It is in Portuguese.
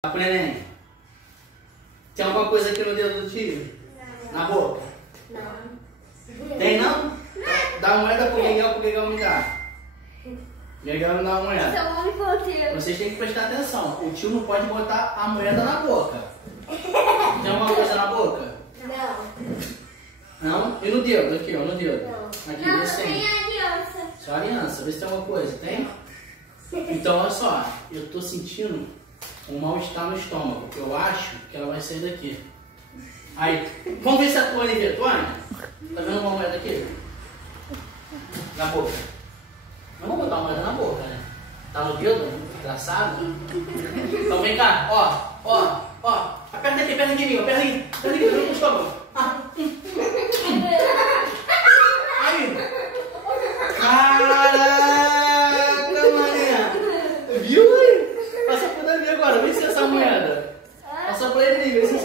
Tá pro neném. Tem alguma coisa aqui no dedo do tio? Não. Na boca? Não. Tem não? Dá uma moeda pro Guegal me dá. Guegal me dá uma moeda. Seu nome foi o tio. Vocês têm que prestar atenção. O tio não pode botar a moeda na boca. Tem alguma coisa na boca? Não. Não? E no dedo? Aqui, ó, no dedo. Não. Aqui, Não, vê se tem tem. aliança. Só aliança, vê se tem alguma coisa. Tem? Então, olha só. Eu tô sentindo um mal-estar no estômago. Eu acho que ela vai sair daqui. Aí, vamos ver se a Tônia vê. Tônia, tá vendo uma moeda aqui? Na boca. Não vamos botar uma moeda na boca, né? Tá no dedo? Engraçado. Então vem cá, ó. Aperta aqui, aperta aqui, aperta aqui, no estômago. Aí. Caraca, mané. Viu? Passa por Davi agora, vê se é essa moeda. Passa pra ele, vê se